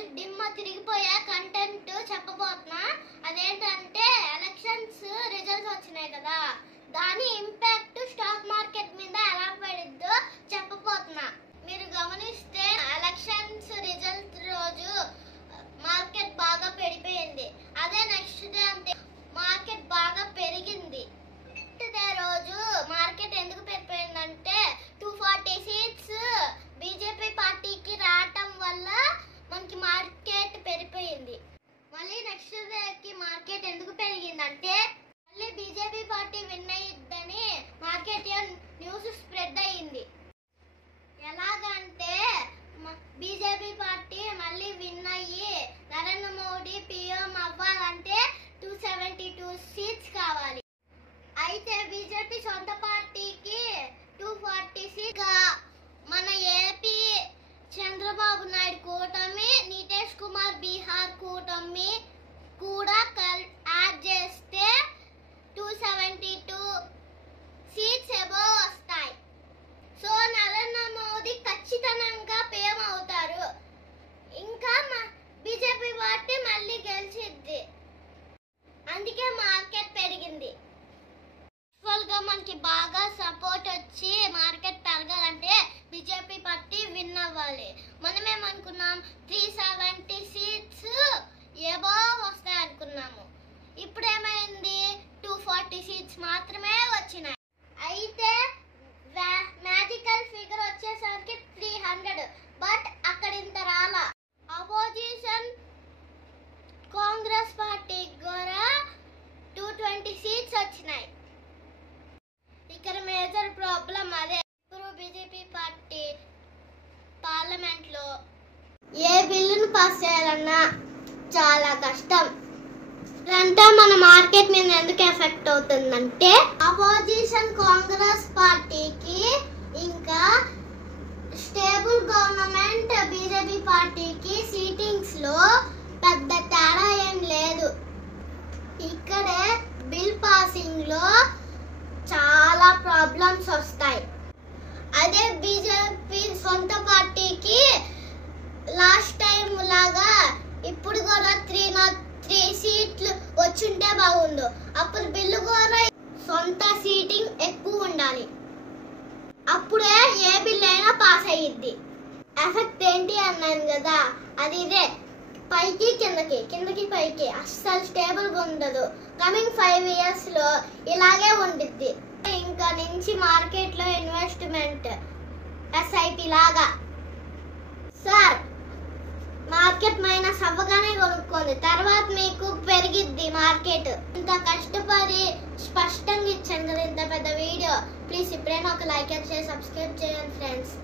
రోజు డిమ్మ తిరిగిపోయే కంటెంట్ చెప్పబోతున్నా. అదేంటంటే elections results వచ్చినాయి కదా, దాని ఇంపాక్ట్ స్టాక్ మార్కెట్ మీద ఎలా పడిద్దో చెప్పబోతున్నా. మీరు గమనిస్తే ఎలక్షన్స్ రిజల్ట్ రోజు మార్కెట్ బాగా పెరిగిపోయింది. అదే నెక్స్ట్ డే అంటే మార్కెట్ బాగా పెరిగింది. రోజు మార్కెట్ ఎందుకు పెరిగిపోయిందంటే 240 సీట్స్ బీజేపీ పార్టీకి రావటం వల్ల మనకి మార్కెట్ పెరిగిపోయింది. మళ్ళీ నెక్స్ట్ డేకి మార్కెట్ ఎందుకు పెరిగిందంటే మళ్ళీ బీజేపీ పార్టీ విన్ అయ్యిద్దని మార్కెట్ న్యూస్ స్ప్రెడ్ అయ్యింది. ఎలాగంటే బీజేపీ పార్టీ మళ్ళీ విన్ అయ్యి నరేంద్ర మోడీ పీఎం అవ్వాలంటే 272 సీట్స్ కావాలి. అయితే బీజేపీ సొంత పార్టీకి 240 సీట్స్, మన ఏపీ చంద్రబాబు నాయుడు కూటమి, నితీష్ కుమార్ బీహార్ కూటమి కూడా యాడ్ చేస్తే 272 సీట్స్ అబోవ్ వస్తాయి. సో నరేంద్ర మోదీ ఖచ్చితంగా పీఎం అవుతారు. ఇంకా బీజేపీ పార్టీ మళ్ళీ గెలిచిద్ది. అందుకే మార్కెట్ పెరిగింది. మనకి బాగా సపోర్ట్ వచ్చి మార్కెట్ పెరగాలంటే బీజేపీ పార్టీ విన్ అవ్వాలి. మనమేమనుకున్నాం 370 సీట్స్ అబోవ్ వస్తాయి అనుకున్నాము. ఇప్పుడు ఏమైంది 240 సీట్స్ మాత్రమే వచ్చినాయి. అయితే మ్యాజికల్ ఫిగర్ వచ్చేసరికి 300, బట్ అక్కడ ఇంత రాలా. అపోజిషన్ కాంగ్రెస్ పార్టీ కూడా 220 సీట్స్ వచ్చినాయి. ఇక్కడ మేజర్ ప్రాబ్లం అదే. ఇప్పుడు బీజేపీ పార్టీ పార్లమెంట్ లో ఏ బిల్లును పాస్ చేయాలన్నా చాలా కష్టం. అంటే మన మార్కెట్ మీద ఎందుకు ఎఫెక్ట్ అవుతుందంటే అపోజిషన్ కాంగ్రెస్ పార్టీకి ఇంకా స్టేబుల్ గవర్నమెంట్ బీజేపీ పార్టీకి సీటింగ్స్ లో పెద్ద తేడా ఏం లేదు. ఇక్కడే బిల్ పాసింగ్ లో చాలా ప్రాబ్లమ్స్ వస్తాయి. అదే బీజేపీ సొంత పార్టీకి లాస్ట్ టైం లాగా ఇప్పుడు కూడా 303 సీట్లు వచ్చుంటే బాగుండు. అప్పుడు బిల్లు కూడా సొంత సీటింగ్ ఎక్కువ ఉండాలి. అప్పుడే ఏ బిల్ అయినా పాస్ అయ్యిద్ది. ఎఫెక్ట్ ఏంటి అన్నాను కదా, అది ఇదే. పైకి కిందకి, కిందకి పైకి, అస్సలు స్టేబుల్ గా ఉండదు. కమింగ్ 5 years లో ఇలాగే ఉండిద్ది. ఇంకా నుంచి మార్కెట్ లో ఇన్వెస్ట్మెంట్ ఎస్ఐపి లాగా. సార్ మార్కెట్ మైనస్ అవ్వగానే కొనుక్కోండి, తర్వాత మీకు పెరిగిద్ది మార్కెట్. ఇంత కష్టపడి స్పష్టంగా ఇచ్చాను కదా ఇంత పెద్ద వీడియో. ప్లీజ్ ఇప్పుడైనా ఒక లైక్ అండ్ షేర్, సబ్స్క్రైబ్ చేయండి ఫ్రెండ్స్.